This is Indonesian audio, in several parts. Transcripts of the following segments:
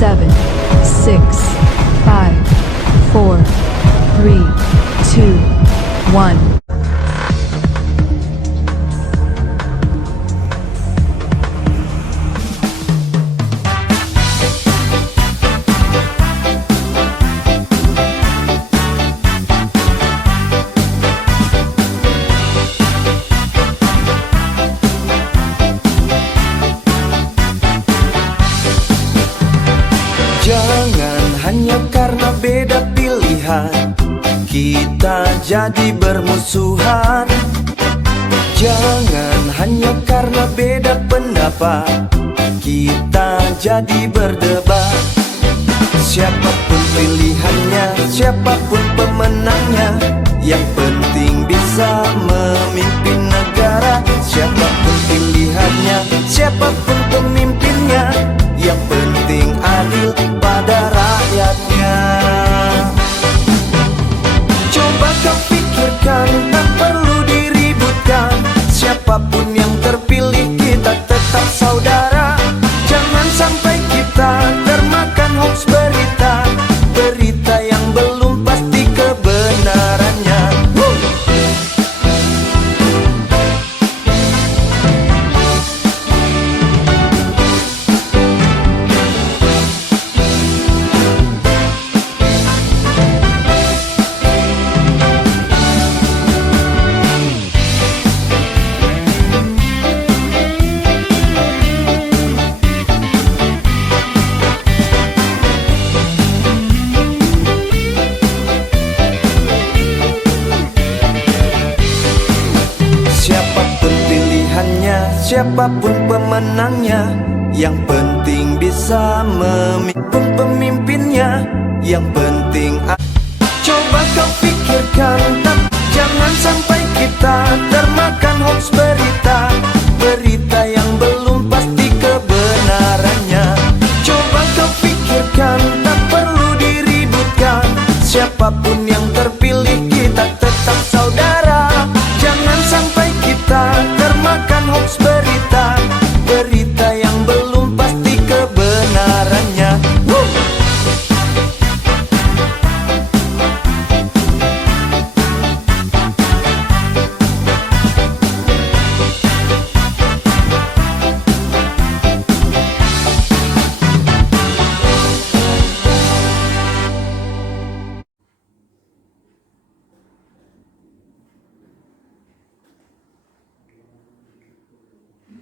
7, 6, 5, 4, 3, 2, 1. Jangan hanya karena beda pilihan kita jadi bermusuhan. Jangan hanya karena beda pendapat kita jadi berdebat. Siapapun pilihannya, siapapun pemenangnya, yang penting bisa memimpin negara. Siapapun pilihannya, siapapun pemimpinnya, yang penting adil pada rakyatnya. Coba kau pikirkan, tak perlu diributkan. Siapapun yang terpilih kita tetap saudara. Jangan sampai kita termakan hoax berita, berita yang belum pasti kebenarannya. Siapapun pilihannya, siapapun pemenangnya, yang penting bisa memimpin pemimpinnya, yang penting coba kau pikirkan, jangan sampai kita termakan hoax berita, berita yang belum pasti kebenarannya. Coba kau pikirkan, tak perlu diributkan. Siapapun yang terpilih kita tetap saudara. Jangan sampai kita termakan hoax berita, berita yang belum pasti kebenarannya.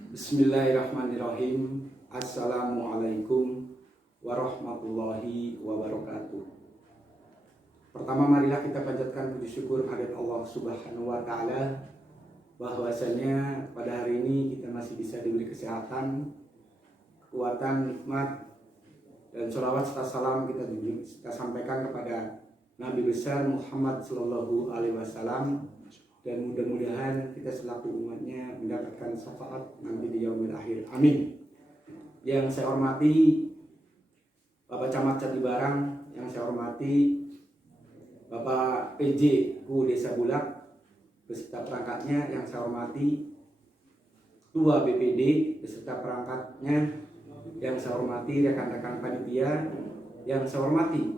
Bismillahirrahmanirrahim. Assalamualaikum warahmatullahi wabarakatuh. Pertama, marilah kita panjatkan puji syukur kehadirat Allah Subhanahu wa Ta'ala, bahwasanya pada hari ini kita masih bisa diberi kesehatan, kekuatan, nikmat, dan sholawat serta salam kita sampaikan kepada Nabi besar Muhammad Sallallahu Alaihi Wasallam. Dan mudah-mudahan kita selaku umatnya mendapatkan syafaat nanti di yaumil akhir. Amin. Yang saya hormati Bapak Camat Catibarang, yang saya hormati Bapak PJ KU Desa Bulak beserta perangkatnya, yang saya hormati Ketua BPD beserta perangkatnya, yang saya hormati rekan-rekan panitia, yang saya hormati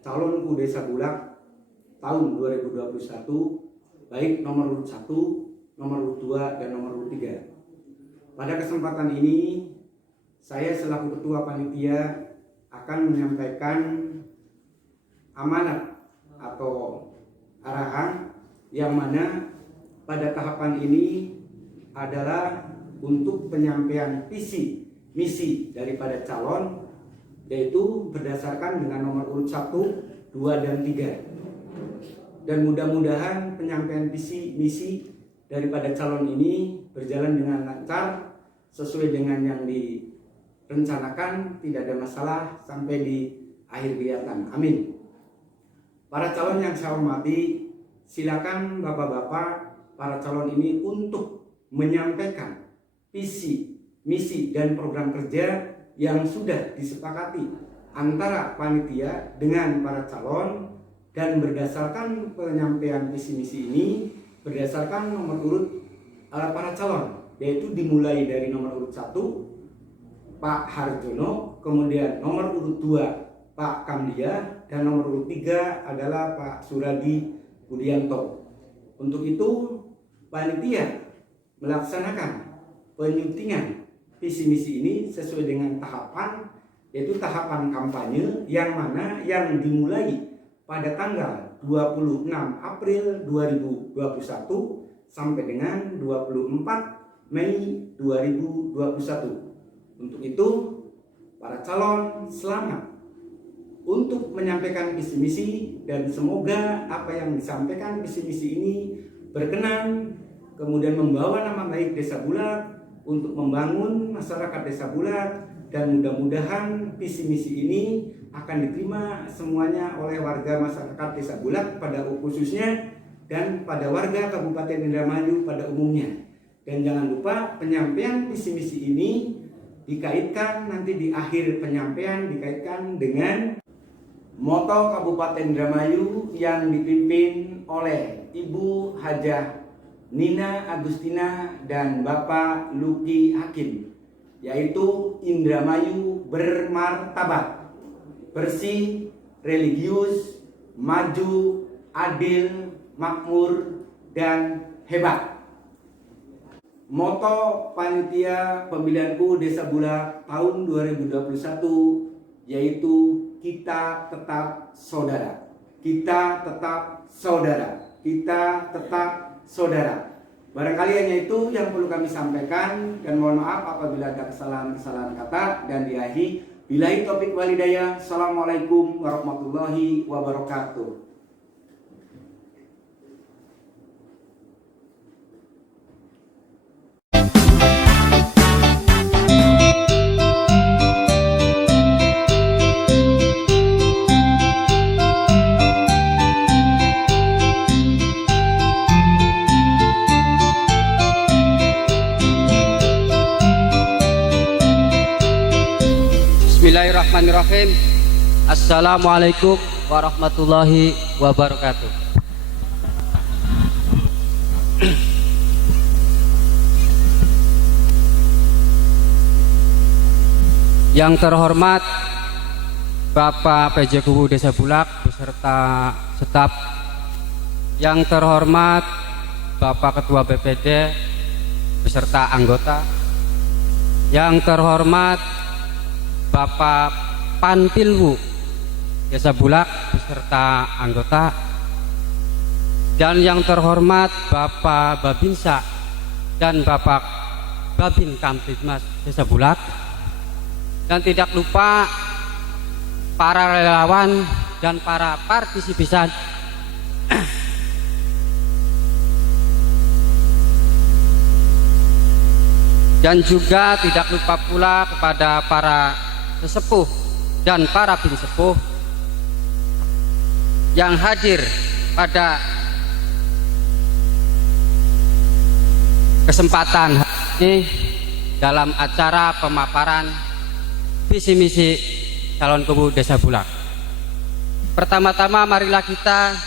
calon KU Desa Bulak tahun 2021, baik nomor urut 1, nomor urut 2, dan nomor urut 3. Pada kesempatan ini, saya selaku ketua panitia akan menyampaikan amanat atau arahan yang mana pada tahapan ini adalah untuk penyampaian visi misi daripada calon, yaitu berdasarkan dengan nomor urut 1, 2, dan 3. Dan mudah-mudahan penyampaian visi misi daripada calon ini berjalan dengan lancar sesuai dengan yang direncanakan, tidak ada masalah sampai di akhir kegiatan. Amin. Para calon yang saya hormati, silakan bapak-bapak para calon ini untuk menyampaikan visi, misi, dan program kerja yang sudah disepakati antara panitia dengan para calon. Dan berdasarkan penyampaian visi misi ini berdasarkan nomor urut para calon, yaitu dimulai dari nomor urut 1, Pak Harjono, kemudian nomor urut 2 Pak Kamlia, dan nomor urut 3 adalah Pak Suradi Budianto. Untuk itu panitia melaksanakan penyuntingan visi misi ini sesuai dengan tahapan, yaitu tahapan kampanye yang mana yang dimulai pada tanggal 26 April 2021 sampai dengan 24 Mei 2021. Untuk itu para calon selamat untuk menyampaikan visi misi, dan semoga apa yang disampaikan visi misi ini berkenan, kemudian membawa nama baik Desa Bulak untuk membangun masyarakat Desa Bulak, dan mudah-mudahan visi misi ini akan diterima semuanya oleh warga masyarakat Desa Bulak pada khususnya, dan pada warga Kabupaten Indramayu pada umumnya. Dan jangan lupa penyampaian visi misi ini dikaitkan nanti di akhir penyampaian dikaitkan dengan moto Kabupaten Indramayu yang dipimpin oleh Ibu Hajah Nina Agustina dan Bapak Luki Hakim, yaitu Indramayu bermartabat, bersih, religius, maju, adil, makmur, dan hebat. Moto panitia pemilihanku Desa Bulak tahun 2021 yaitu kita tetap saudara, kita tetap saudara, kita tetap saudara. Barangkali hanya itu yang perlu kami sampaikan, dan mohon maaf apabila ada kesalahan-kesalahan kata dan diakhiri. Billahi taufik wal hidayah. Assalamualaikum warahmatullahi wabarakatuh. Bismillahirrahmanirrahim. Assalamualaikum warahmatullahi wabarakatuh. Yang terhormat Bapak PJ Kubu Desa Bulak beserta staf, yang terhormat Bapak Ketua BPD beserta anggota, yang terhormat Bapak Panpilwu Desa Bulak beserta anggota, dan yang terhormat Bapak Babinsa dan Bapak Babin Kamtibmas Desa Bulak, dan tidak lupa para relawan dan para partisipan dan juga tidak lupa pula kepada para sesepuh dan para binsepuh yang hadir pada kesempatan ini dalam acara pemaparan visi misi calon kubu Desa Bulak. Pertama-tama marilah kita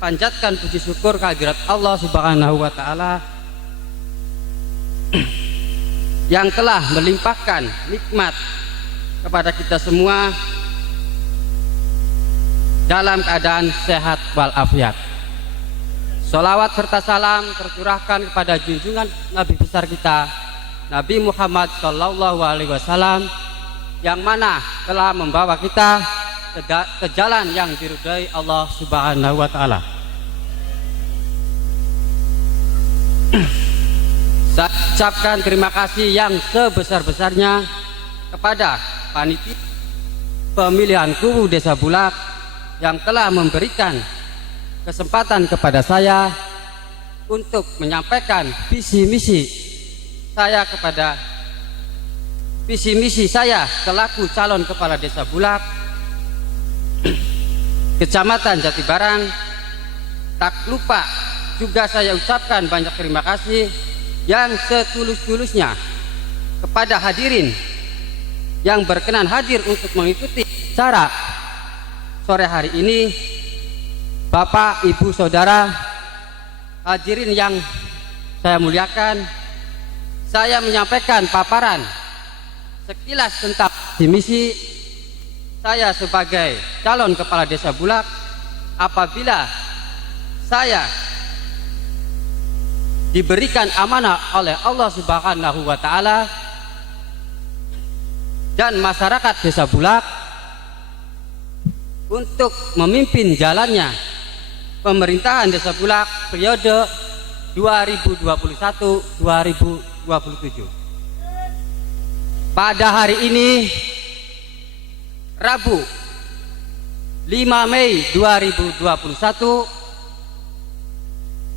panjatkan puji syukur kehadirat Allah Subhanahu wa taala yang telah melimpahkan nikmat kepada kita semua dalam keadaan sehat walafiat. Sholawat serta salam tercurahkan kepada junjungan Nabi besar kita Nabi Muhammad SAW, yang mana telah membawa kita ke jalan yang diridhai Allah Subhanahu wa taala. Saya ucapkan terima kasih yang sebesar-besarnya kepada panitia pemilihan kubu Desa Bulak yang telah memberikan kesempatan kepada saya untuk menyampaikan visi misi saya selaku calon kepala Desa Bulak Kecamatan Jatibarang. Tak lupa juga saya ucapkan banyak terima kasih yang setulus-tulusnya kepada hadirin yang berkenan hadir untuk mengikuti acara sore hari ini. Bapak, Ibu, Saudara, hadirin yang saya muliakan, saya menyampaikan paparan sekilas tentang misi saya sebagai calon kepala desa Bulak. Apabila saya diberikan amanah oleh Allah Subhanahu wa Ta'ala dan masyarakat desa Bulak untuk memimpin jalannya pemerintahan desa Bulak periode 2021-2027. Pada hari ini, Rabu 5 Mei 2021,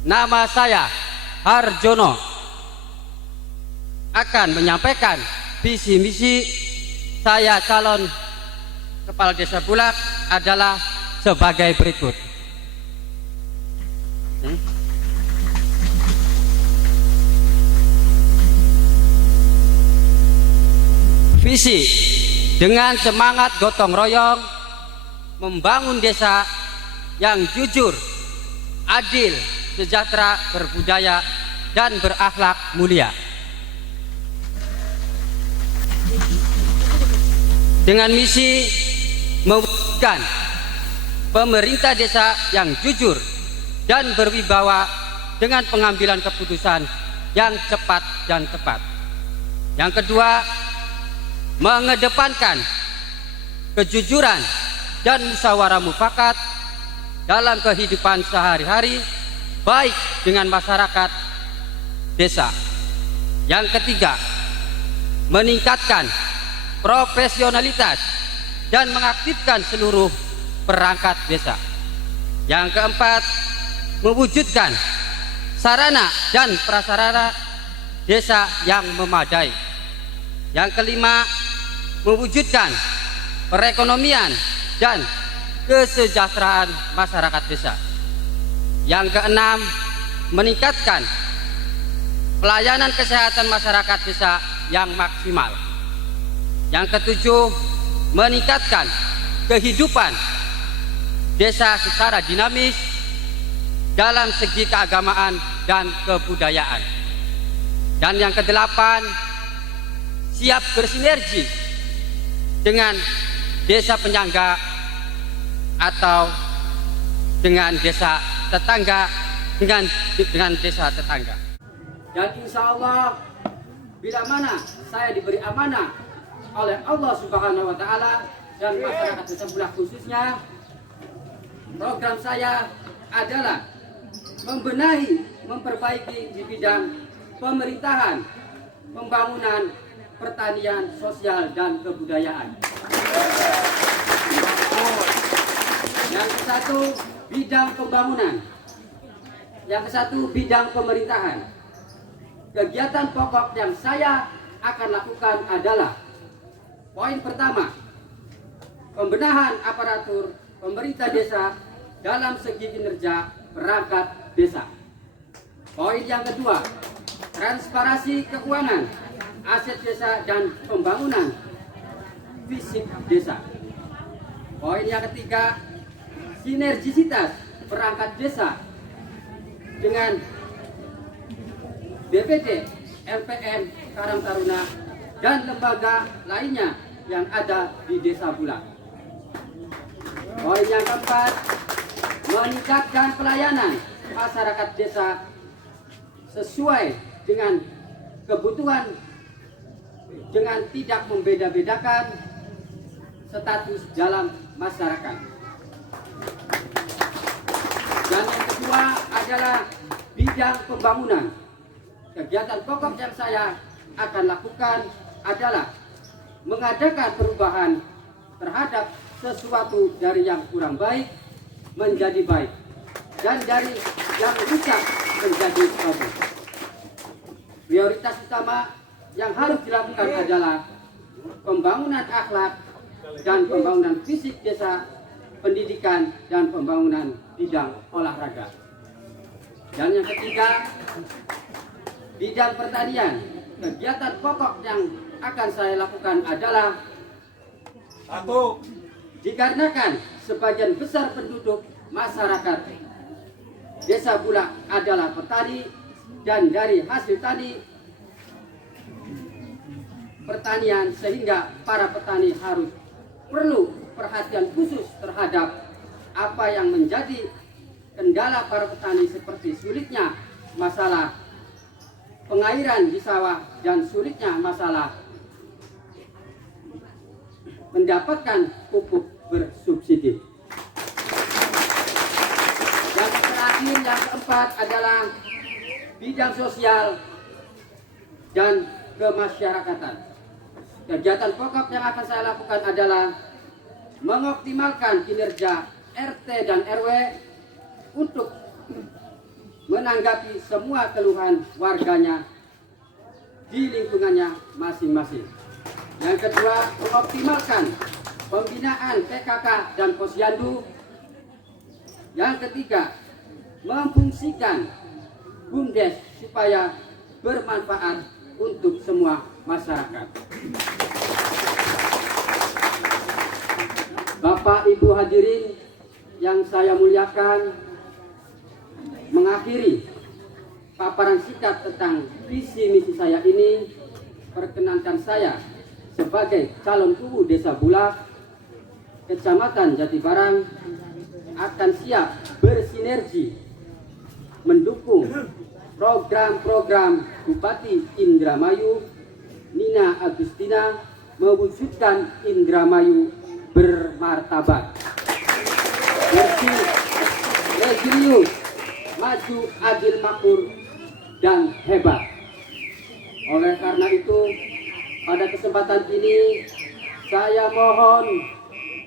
nama saya Harjono akan menyampaikan visi misi saya calon kepala desa Bulak adalah sebagai berikut. Visi dengan semangat gotong royong membangun desa yang jujur, adil, sejahtera, berbudaya, dan berakhlak mulia. Dengan misi mewujudkan pemerintah desa yang jujur dan berwibawa dengan pengambilan keputusan yang cepat dan tepat. Yang kedua, mengedepankan kejujuran dan musyawarah mufakat dalam kehidupan sehari-hari baik dengan masyarakat desa. Yang ketiga, meningkatkan profesionalitas dan mengaktifkan seluruh perangkat desa. Yang keempat, mewujudkan sarana dan prasarana desa yang memadai. Yang kelima, mewujudkan perekonomian dan kesejahteraan masyarakat desa. Yang keenam, meningkatkan pelayanan kesehatan masyarakat desa yang maksimal. Yang ketujuh, meningkatkan kehidupan desa secara dinamis dalam segi keagamaan dan kebudayaan. Dan yang kedelapan, siap bersinergi dengan desa penyangga atau dengan desa tetangga, dengan desa tetangga. Dan insya Allah, bila mana saya diberi amanah oleh Allah Subhanahu wa Ta'ala dan masyarakat desa Bulak khususnya, program saya adalah membenahi, memperbaiki di bidang pemerintahan, pembangunan, pertanian, sosial, dan kebudayaan. Yang kesatu, bidang pembangunan. Yang kesatu, bidang pemerintahan. Kegiatan pokok yang saya akan lakukan adalah: poin pertama, pembenahan aparatur pemerintah desa dalam segi kinerja perangkat desa. Poin yang kedua, transparansi keuangan, aset desa, dan pembangunan fisik desa. Poin yang ketiga, sinergisitas perangkat desa dengan BPD, LPM, Karang Taruna, dan lembaga lainnya yang ada di desa Bulak. Poin yang keempat, meningkatkan pelayanan masyarakat desa sesuai dengan kebutuhan dengan tidak membeda-bedakan status dalam masyarakat. Dan yang kedua adalah bidang pembangunan. Kegiatan pokok yang saya akan lakukan adalah mengadakan perubahan terhadap sesuatu dari yang kurang baik menjadi baik, dan dari yang rusak menjadi bagus. Prioritas utama yang harus dilakukan adalah pembangunan akhlak dan pembangunan fisik desa, pendidikan, dan pembangunan bidang olahraga. Dan yang ketiga, bidang pertanian. Kegiatan pokok yang akan saya lakukan adalah: satu, dikarenakan sebagian besar penduduk masyarakat desa Bulak adalah petani, dan dari hasil tani pertanian, sehingga para petani harus perlu perhatian khusus terhadap apa yang menjadi kendala para petani, seperti sulitnya masalah pengairan di sawah dan sulitnya masalah mendapatkan pupuk bersubsidi. Yang terakhir, yang keempat adalah bidang sosial dan kemasyarakatan. Kegiatan pokok yang akan saya lakukan adalah mengoptimalkan kinerja RT dan RW untuk menanggapi semua keluhan warganya di lingkungannya masing-masing. Yang kedua, mengoptimalkan pembinaan PKK dan posyandu. Yang ketiga, memfungsikan BUMDes supaya bermanfaat untuk semua masyarakat. Bapak Ibu hadirin yang saya muliakan, mengakhiri paparan singkat tentang visi misi saya ini, perkenankan saya sebagai calon kubu Desa Bulak, Kecamatan Jatibarang, akan siap bersinergi mendukung program-program Bupati Indramayu Nina Agustina mewujudkan Indramayu bermartabat, bersih, resilius, maju, adil, makmur, dan hebat. Oleh karena itu, pada kesempatan ini saya mohon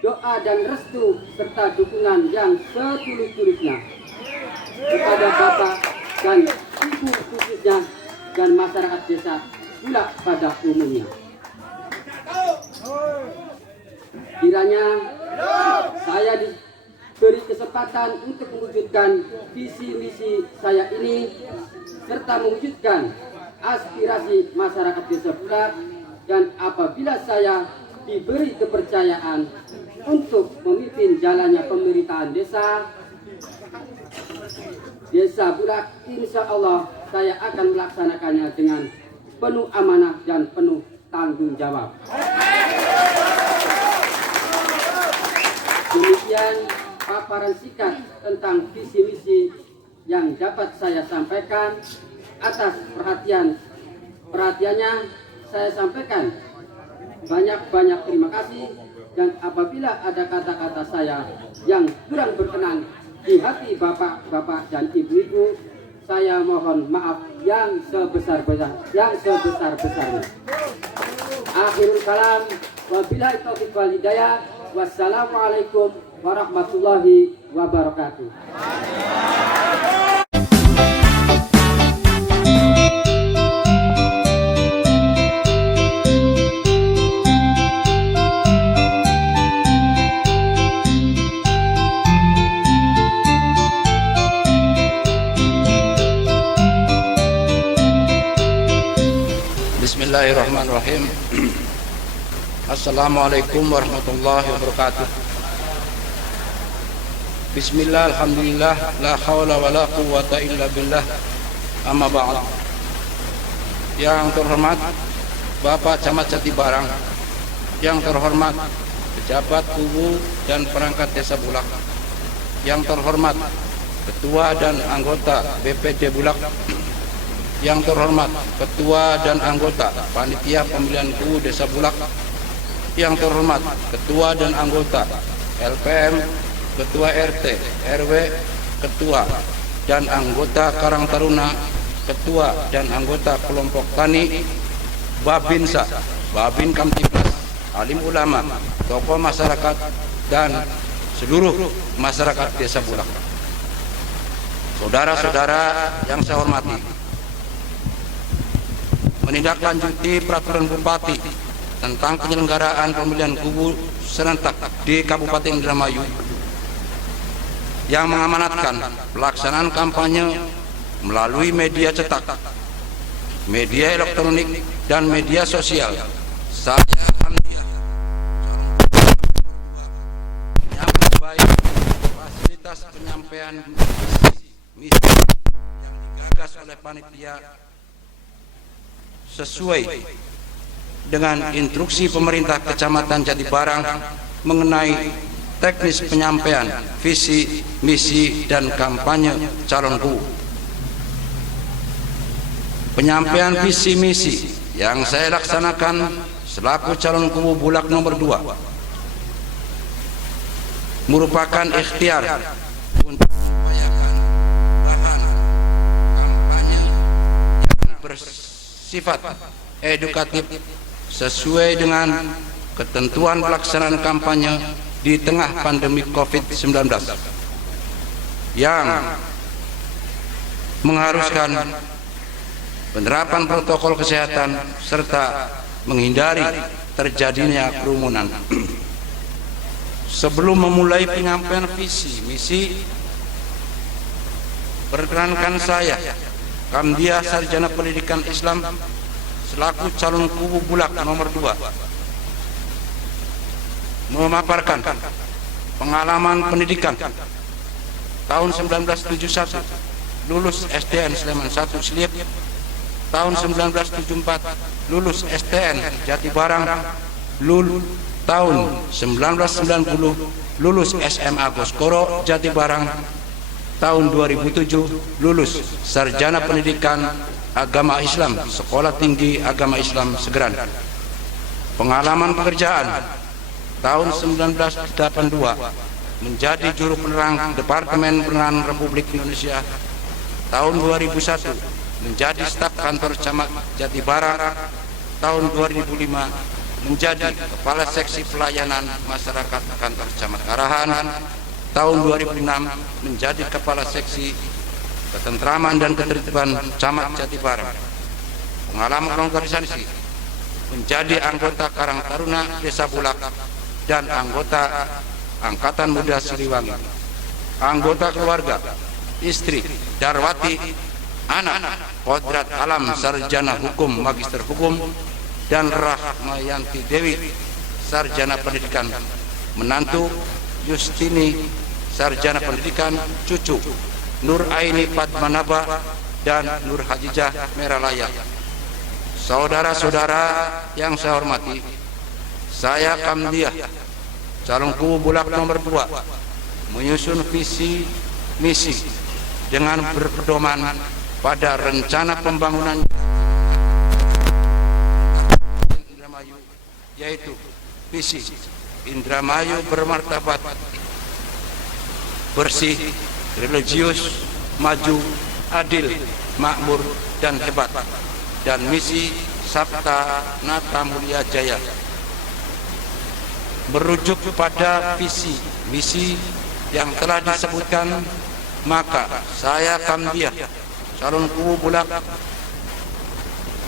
doa dan restu serta dukungan yang setulus-tulusnya kepada Bapak dan Ibu khususnya dan masyarakat desa Bulak pada umumnya. Kiranya saya diberi kesempatan untuk mewujudkan visi misi saya ini serta mewujudkan aspirasi masyarakat desa Bulak, dan apabila saya diberi kepercayaan untuk memimpin jalannya pemerintahan desa Bulak, insya Allah saya akan melaksanakannya dengan penuh amanah dan penuh tanggung jawab. Demikian paparan singkat tentang visi misi yang dapat saya sampaikan. Atas perhatiannya saya sampaikan banyak-banyak terima kasih, dan apabila ada kata-kata saya yang kurang berkenan di hati bapak-bapak dan ibu-ibu, saya mohon maaf yang sebesar-besarnya. Akhirul kalam, wabillahi taufiq wal hidayah. Wassalamualaikum warahmatullahi wabarakatuh. Bismillahirrahmanirrahim. Assalamualaikum warahmatullahi wabarakatuh. Bismillah, alhamdulillah, la hawla wa la quwwata illa billah, amma ba'd. Yang terhormat Bapak Camat Jatibarang, yang terhormat pejabat kubu dan perangkat desa Bulak, yang terhormat ketua dan anggota BPD Bulak, yang terhormat ketua dan anggota panitia pemilihan kubu desa Bulak, yang terhormat ketua dan anggota LPM, ketua RT, RW, ketua dan anggota Karang Taruna, ketua dan anggota kelompok tani, Babinsa, Babin Kamtibnas, alim ulama, tokoh masyarakat, dan seluruh masyarakat desa Bulak. Saudara-saudara yang saya hormati, menindaklanjuti peraturan Bupati tentang penyelenggaraan pemilihan kubu serentak di Kabupaten Indramayu yang mengamanatkan pelaksanaan kampanye melalui media cetak, media elektronik, dan media sosial. Saya menyambut baik fasilitas penyampaian misi yang digagas oleh panitia sesuai dengan instruksi pemerintah Kecamatan Jatibarang mengenai teknis penyampaian visi, misi, dan kampanye calon kubu. Penyampaian visi misi yang saya laksanakan selaku calon kubu Bulak nomor 2 merupakan ikhtiar untuk mengupayakan bahan kampanye yang bersifat edukatif sesuai dengan ketentuan pelaksanaan kampanye di tengah pandemi COVID-19 yang mengharuskan penerapan protokol kesehatan serta menghindari terjadinya kerumunan. Sebelum memulai penyampaian visi misi, perkenankan saya, Kamdia Sarjana Pendidikan Islam selaku calon kubu Bulak nomor 2 memaparkan pengalaman pendidikan tahun 1971 lulus STN Sleman 1 Sliep, tahun 1974 lulus STN Jatibarang, tahun 1990 lulus SMA Goskoro Jatibarang, tahun 2007 lulus Sarjana Pendidikan Agama Islam Sekolah Tinggi Agama Islam Segeran. Pengalaman pekerjaan tahun 1982 menjadi juru penerang Departemen Penerangan Republik Indonesia, tahun 2001 menjadi staf kantor Camat Jatibarang, tahun 2005 menjadi Kepala Seksi Pelayanan Masyarakat Kantor Camat Arahan, tahun 2006 menjadi Kepala Seksi Ketentraman dan Ketertiban Camat Jatibarang. Pengalaman organisasi menjadi anggota Karang Taruna Desa Bulak dan anggota Angkatan Muda Siliwangi, anggota keluarga, istri Darwati, anak Kodrat Alam Sarjana Hukum Magister Hukum, dan Rahmayanti Dewi Sarjana Pendidikan, menantu Yustini Sarjana Pendidikan, cucu Nur Aini Padmanaba dan Nur Hajijah Meralaya. Saudara-saudara yang saya hormati, saya Kamdia calon kubu Bulak nomor 2 menyusun visi misi dengan berpedoman pada rencana pembangunan Indramayu, yaitu visi Indramayu bermartabat, bersih, religius, maju, adil, makmur, dan hebat, dan misi Sabta Nata Mulia Jaya. Merujuk pada visi misi yang telah disebutkan, maka saya Kamdia calon kubu Bulak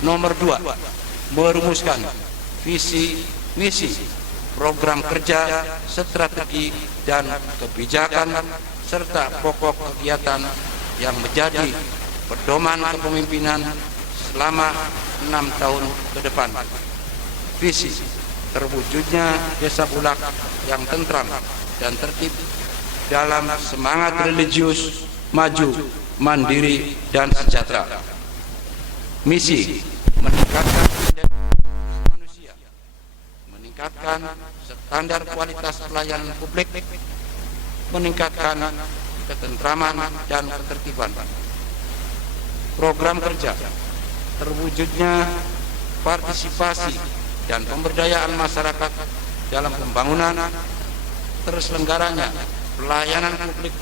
nomor 2 merumuskan visi misi, program kerja, strategi, dan kebijakan serta pokok kegiatan yang menjadi pedoman kepemimpinan selama 6 tahun ke depan. Visi terwujudnya Desa Bulak yang tentram dan tertib dalam semangat religius, maju, mandiri, dan sejahtera. Misi meningkatkan manusia, meningkatkan standar kualitas pelayanan publik, meningkatkan ketentraman dan ketertiban. Program kerja terwujudnya partisipasi dan pemberdayaan masyarakat dalam pembangunan, terselenggaranya pelayanan publik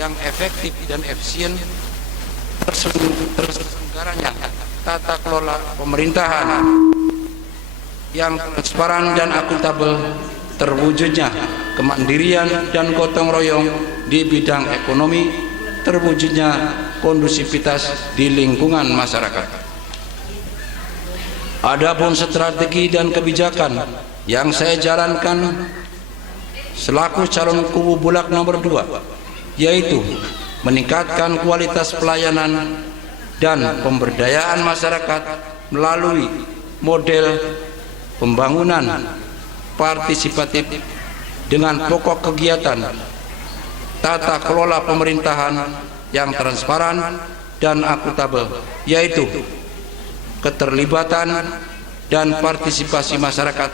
yang efektif dan efisien, terselenggaranya tata kelola pemerintahan yang transparan dan akuntabel, terwujudnya kemandirian dan gotong royong di bidang ekonomi, terwujudnya kondusivitas di lingkungan masyarakat. Adapun strategi dan kebijakan yang saya jalankan selaku calon kubu Bulak nomor 2, yaitu meningkatkan kualitas pelayanan dan pemberdayaan masyarakat melalui model pembangunan partisipatif dengan pokok kegiatan tata kelola pemerintahan yang transparan dan akuntabel, yaitu keterlibatan dan partisipasi masyarakat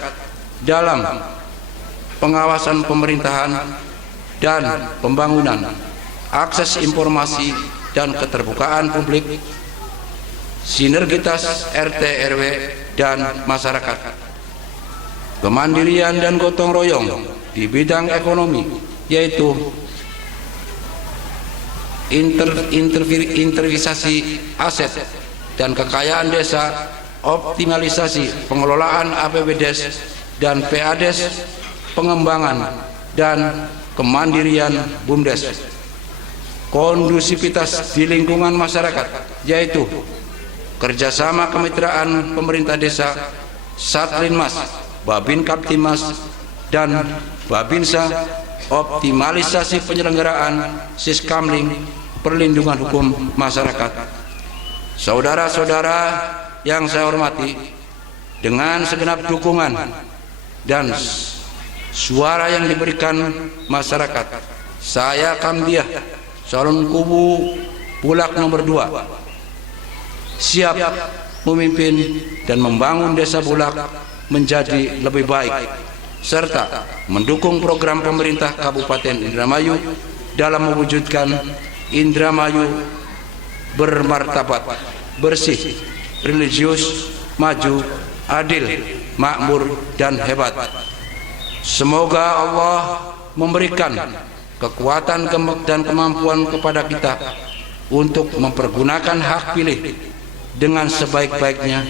dalam pengawasan pemerintahan dan pembangunan, akses informasi dan keterbukaan publik, sinergitas RT RW dan masyarakat, kemandirian dan gotong royong di bidang ekonomi, yaitu inventarisasi aset dan kekayaan desa, optimalisasi pengelolaan APBDes dan PADes, pengembangan dan kemandirian BUMDes, kondusivitas di lingkungan masyarakat, yaitu kerjasama kemitraan pemerintah desa, Satlinmas, Babin Kaptimas, dan Babinsa, optimalisasi penyelenggaraan Siskamling, perlindungan hukum masyarakat. Saudara-saudara yang saya hormati, dengan segenap dukungan dan suara yang diberikan masyarakat, saya Kamdiah, calon kubu Bulak nomor 2, siap memimpin dan membangun desa Bulak menjadi lebih baik, serta mendukung program pemerintah Kabupaten Indramayu dalam mewujudkan Indramayu bermartabat, bersih, religius, maju, adil, makmur, dan hebat. Semoga Allah memberikan kekuatan dan kemampuan kepada kita untuk mempergunakan hak pilih dengan sebaik-baiknya,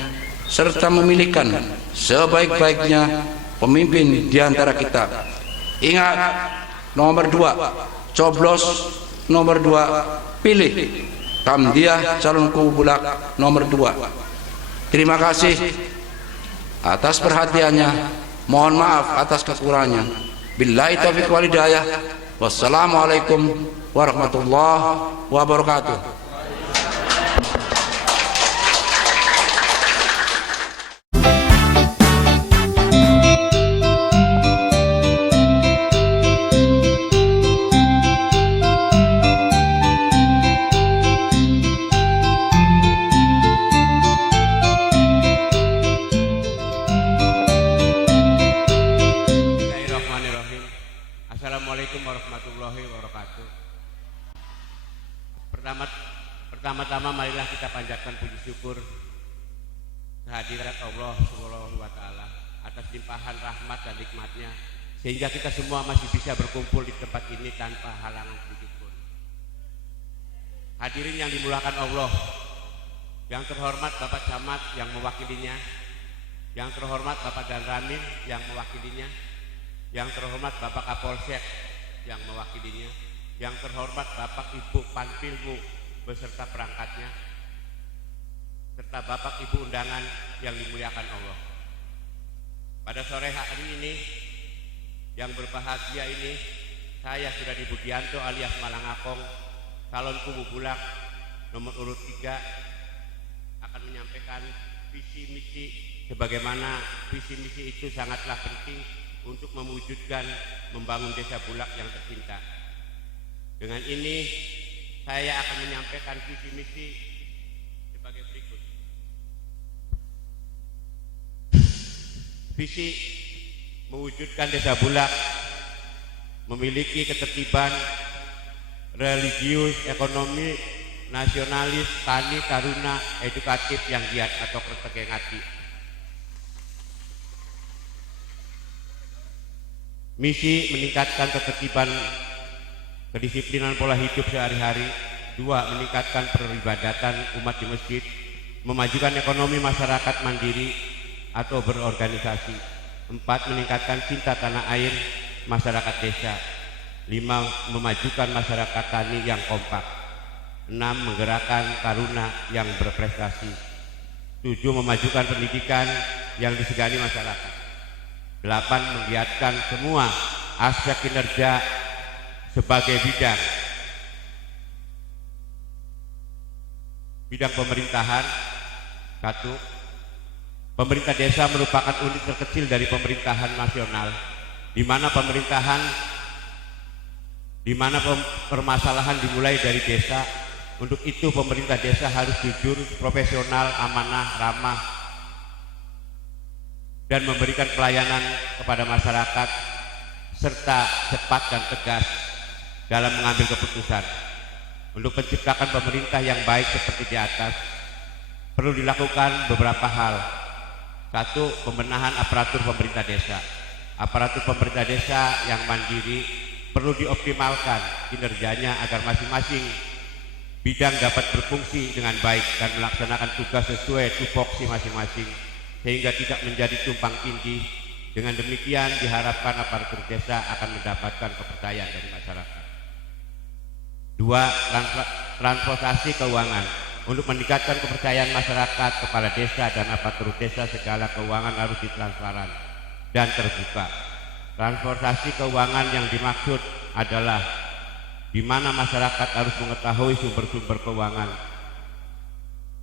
serta memilihkan sebaik-baiknya pemimpin di antara kita. Ingat, nomor 2, coblos, nomor 2, pilih Kamdiah calon kubu Bulak nomor 2. Terima kasih atas perhatiannya. Mohon maaf atas kekurangannya. Billahi taufiq wal hidayah. Wassalamualaikum warahmatullahi wabarakatuh. Assalamualaikum warahmatullahi wabarakatuh. Pertama-tama marilah kita panjatkan puji syukur kehadirat Allah Subhanahu wa taala atas limpahan rahmat dan nikmatnya, sehingga kita semua masih bisa berkumpul di tempat ini tanpa halangan sedikit pun. Hadirin yang dimuliakan Allah, yang terhormat Bapak Camat yang mewakilinya, yang terhormat Bapak Dan Ramil yang mewakilinya, yang terhormat Bapak Kapolsek yang mewakilinya, yang terhormat Bapak Ibu Panpilmu beserta perangkatnya, serta Bapak Ibu undangan yang dimuliakan Allah. Pada sore hari ini yang berbahagia ini, saya Suradi Budianto alias Malangakong, calon kubu Bulak nomor urut 3, akan menyampaikan visi misi, sebagaimana visi misi itu sangatlah penting untuk mewujudkan membangun desa Bulak yang tercinta. Dengan ini saya akan menyampaikan visi misi sebagai berikut. Visi mewujudkan desa Bulak memiliki ketertiban religius, ekonomi, nasionalis, tani, taruna, edukatif yang giat atau kertegeng hati. Misi meningkatkan ketertiban kedisiplinan pola hidup sehari-hari. 2. Meningkatkan peribadatan umat di masjid. Memajukan ekonomi masyarakat mandiri atau berorganisasi. 4. Meningkatkan cinta tanah air masyarakat desa. 5. Memajukan masyarakat tani yang kompak. 6. Menggerakkan taruna yang berprestasi. 7. Memajukan pendidikan yang disegani masyarakat. 8. Menggiatkan semua aspek kinerja sebagai bidang pemerintahan. 1. Pemerintah desa merupakan unit terkecil dari pemerintahan nasional, di mana permasalahan dimulai dari desa. Untuk itu pemerintah desa harus jujur, profesional, amanah, ramah, dan memberikan pelayanan kepada masyarakat serta cepat dan tegas dalam mengambil keputusan. Untuk menciptakan pemerintah yang baik seperti di atas, perlu dilakukan beberapa hal. Satu, pembenahan aparatur pemerintah desa. Aparatur pemerintah desa yang mandiri perlu dioptimalkan kinerjanya agar masing-masing bidang dapat berfungsi dengan baik dan melaksanakan tugas sesuai tupoksi masing-masing, sehingga tidak menjadi tumpang tindih. Dengan demikian diharapkan aparatur desa akan mendapatkan kepercayaan dari masyarakat. Dua, transportasi keuangan. Untuk meningkatkan kepercayaan masyarakat kepada desa dan aparatur desa, segala keuangan harus ditransparan dan terbuka. Transportasi keuangan yang dimaksud adalah di mana masyarakat harus mengetahui sumber-sumber keuangan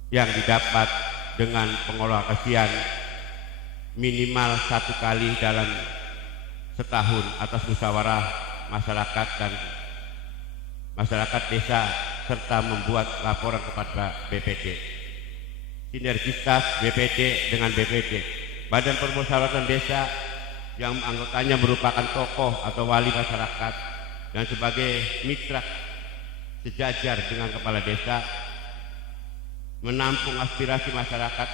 yang didapat dengan pengalokasian minimal 1 kali dalam setahun atas musyawarah masyarakat dan masyarakat desa, serta membuat laporan kepada BPD. Sinergitas BPD dengan BPD, Badan Permusyawaratan Desa, yang anggotanya merupakan tokoh atau wali masyarakat dan sebagai mitra sejajar dengan kepala desa, menampung aspirasi masyarakat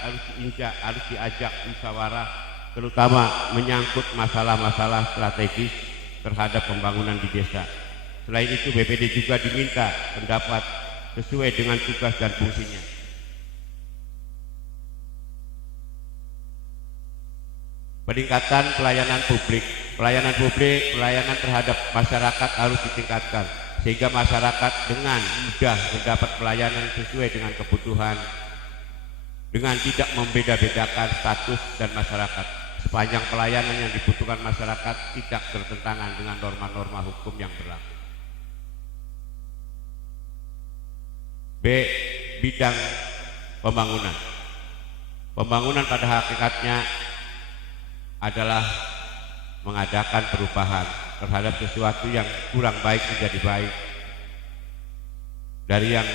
harus diajak musyawarah, terutama menyangkut masalah-masalah strategis terhadap pembangunan di desa. Selain itu, BPD juga diminta pendapat sesuai dengan tugas dan fungsinya. Peningkatan pelayanan publik. Pelayanan terhadap masyarakat harus ditingkatkan sehingga masyarakat dengan mudah mendapat pelayanan sesuai dengan kebutuhan, dengan tidak membeda-bedakan status dan masyarakat, sepanjang pelayanan yang dibutuhkan masyarakat tidak bertentangan dengan norma-norma hukum yang berlaku. B. Bidang pembangunan. Pembangunan pada hakikatnya adalah mengadakan perubahan terhadap sesuatu yang kurang baik menjadi baik, dari yang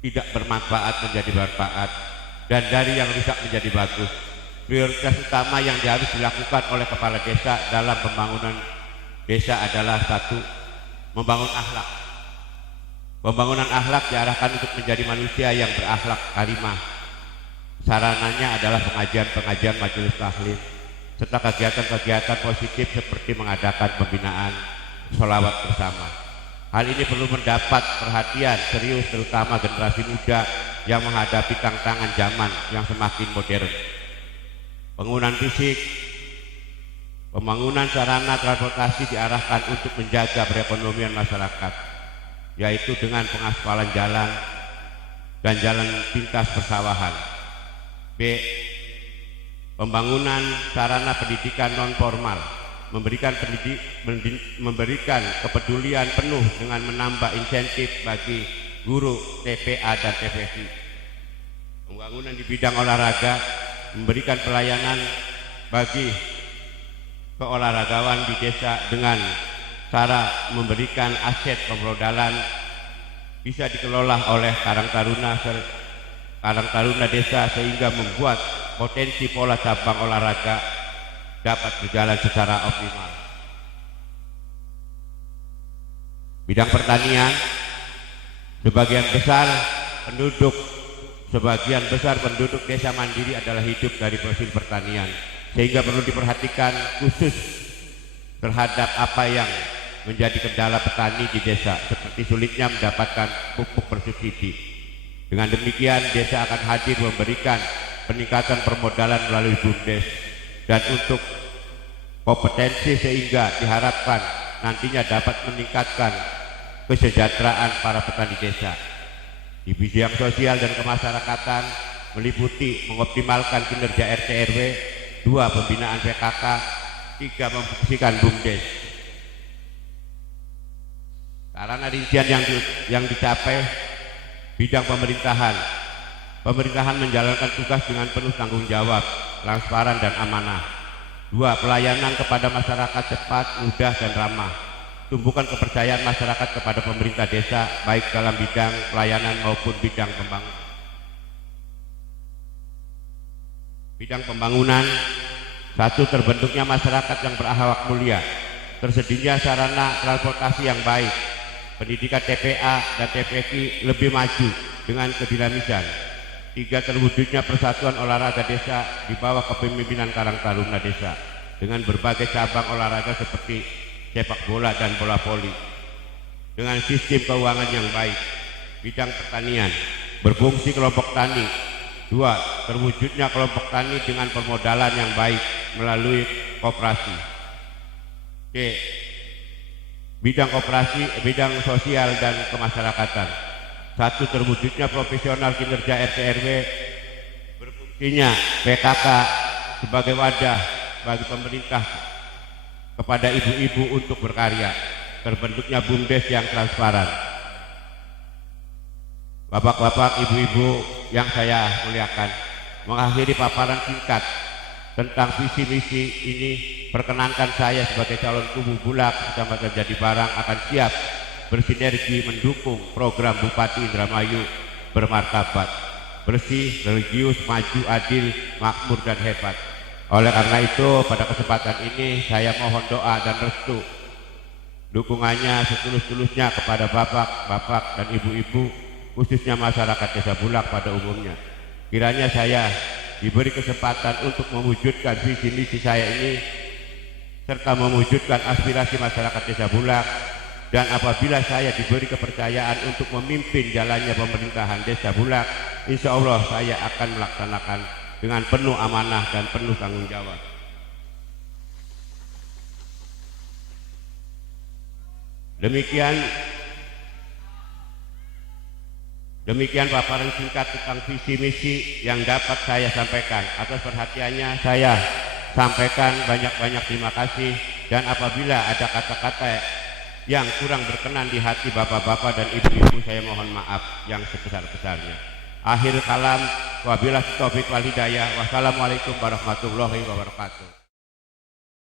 tidak bermanfaat menjadi bermanfaat, dan dari yang rusak menjadi bagus. Prioritas utama yang harus dilakukan oleh kepala desa dalam pembangunan desa adalah satu, membangun akhlak. Pembangunan akhlak diarahkan untuk menjadi manusia yang berakhlak karimah. Sarananya adalah pengajian-pengajian majelis taklim serta kegiatan-kegiatan positif seperti mengadakan pembinaan sholawat bersama. Hal ini perlu mendapat perhatian serius terutama generasi muda yang menghadapi tantangan zaman yang semakin modern. Penggunaan fisik, pembangunan sarana transportasi diarahkan untuk menjaga perekonomian masyarakat, yaitu dengan pengaspalan jalan dan jalan pintas persawahan. B. Pembangunan sarana pendidikan non formal, memberikan kepedulian penuh dengan menambah insentif bagi guru TPA dan TPSI. Pembangunan di bidang olahraga, memberikan pelayanan bagi keolahragawan di desa dengan cara memberikan aset pemrodalan bisa dikelola oleh Karang Taruna desa sehingga membuat potensi pola cabang olahraga dapat berjalan secara optimal. Bidang pertanian, sebagian besar penduduk desa mandiri adalah hidup dari hasil pertanian, sehingga perlu diperhatikan khusus terhadap apa yang menjadi kendala petani di desa, seperti sulitnya mendapatkan pupuk bersubsidi. Dengan demikian, desa akan hadir memberikan peningkatan permodalan melalui BUMDes dan untuk kompetensi, sehingga diharapkan nantinya dapat meningkatkan kesejahteraan para petani desa. Di bidang sosial dan kemasyarakatan meliputi mengoptimalkan kinerja RT RW, 2. Pembinaan PKK, 3. Memfungsikan BUMDes. Sarana rincian yang dicapai. Bidang pemerintahan menjalankan tugas dengan penuh tanggung jawab, transparan dan amanah. 2. Pelayanan kepada masyarakat cepat, mudah dan ramah. Tumbuhkan kepercayaan masyarakat kepada pemerintah desa baik dalam bidang pelayanan maupun bidang pembangunan. bidang pembangunan. 1. Terbentuknya masyarakat yang berakhlak mulia, tersedianya sarana transportasi yang baik, pendidikan TPA dan TPQ lebih maju dengan kedinamisan. 3. Terwujudnya persatuan olahraga desa di bawah kepemimpinan Karang Taruna Desa dengan berbagai cabang olahraga seperti sepak bola dan bola voli dengan sistem keuangan yang baik. Bidang pertanian, berfungsi kelompok tani. 2. Terwujudnya kelompok tani dengan permodalan yang baik melalui koperasi. C. Bidang koperasi, bidang sosial dan kemasyarakatan. 1. Terwujudnya profesional kinerja RT RW, berfungsinya PKK sebagai wadah bagi pemerintah kepada ibu-ibu untuk berkarya, terbentuknya BUMDes yang transparan. Bapak-bapak, ibu-ibu yang saya muliakan, mengakhiri paparan singkat tentang visi misi ini, perkenankan saya sebagai calon kubu Bulak Kecamatan Jatibarang akan siap bersinergi mendukung program Bupati Indramayu bermartabat, bersih, religius, maju, adil, makmur dan hebat. Oleh karena itu, pada kesempatan ini saya mohon doa dan restu dukungannya setulus-tulusnya kepada bapak-bapak dan ibu-ibu, khususnya masyarakat Desa Bulak pada umumnya. Kiranya saya diberi kesempatan untuk mewujudkan visi misi saya ini serta mewujudkan aspirasi masyarakat Desa Bulak, dan apabila saya diberi kepercayaan untuk memimpin jalannya pemerintahan Desa Bulak, insya Allah saya akan melaksanakan dengan penuh amanah dan penuh tanggung jawab. Demikian paparan singkat tentang visi misi yang dapat saya sampaikan. Atas perhatiannya saya sampaikan banyak-banyak terima kasih, dan apabila ada kata-kata yang kurang berkenan di hati bapak-bapak dan ibu-ibu, saya mohon maaf yang sebesar-besarnya. Akhir kalam, wabillahi taufiq wal hidayah. Wassalamualaikum warahmatullahi wabarakatuh.